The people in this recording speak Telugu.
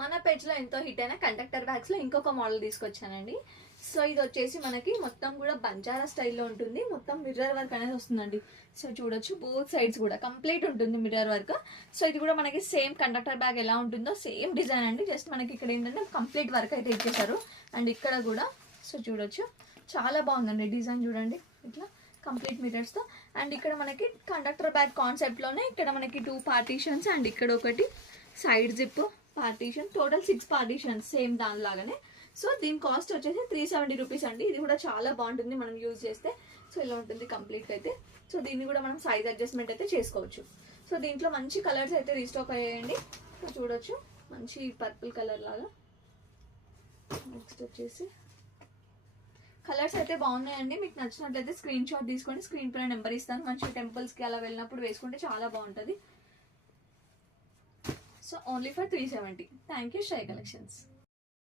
మన పేజ్లో ఎంతో హిట్ అయిన కండక్టర్ బ్యాగ్స్లో ఇంకొక మోడల్ తీసుకొచ్చానండి. సో ఇది వచ్చేసి మనకి మొత్తం కూడా బంజారా స్టైల్లో ఉంటుంది. మొత్తం మిర్రర్ వర్క్ అనేది వస్తుందండి. సో చూడొచ్చు బోత్ సైడ్స్ కూడా కంప్లీట్ ఉంటుంది మిర్రర్ వర్క్. సో ఇది కూడా మనకి సేమ్ కండక్టర్ బ్యాగ్ ఎలా ఉంటుందో సేమ్ డిజైన్ అండి. జస్ట్ మనకి ఇక్కడ ఏంటంటే కంప్లీట్ వర్క్ అయితే ఇచ్చేసారు. అండ్ ఇక్కడ కూడా సో చూడొచ్చు చాలా బాగుందండి డిజైన్. చూడండి ఇట్లా కంప్లీట్ మిర్రర్స్తో. అండ్ ఇక్కడ మనకి కండక్టర్ బ్యాగ్ కాన్సెప్ట్లోనే ఇక్కడ మనకి 2 పార్టీషన్స్ అండ్ ఇక్కడ ఒకటి side zip partition, total 6 partitions same దానిలాగానే. సో దీని కాస్ట్ వచ్చేసి 370 రూపీస్ అండి. ఇది కూడా చాలా బాగుంటుంది మనం యూజ్ చేస్తే. సో ఇలా ఉంటుంది కంప్లీట్గా అయితే. సో దీన్ని కూడా మనం సైజ్ అడ్జస్ట్మెంట్ అయితే చేసుకోవచ్చు. సో దీంట్లో మంచి కలర్స్ అయితే రీస్టాక్ అయ్యాయండి. సో చూడొచ్చు మంచి పర్పుల్ కలర్ లాగా. నెక్స్ట్ వచ్చేసి కలర్స్ అయితే బాగున్నాయండి. మీకు నచ్చినట్లయితే స్క్రీన్ షాట్ తీసుకోండి. స్క్రీన్ పైన నెంబర్ ఇస్తాను. మంచి టెంపుల్స్కి అలా వెళ్ళినప్పుడు వేసుకుంటే చాలా బాగుంటుంది. So only for 370. Thank you Shreya collections.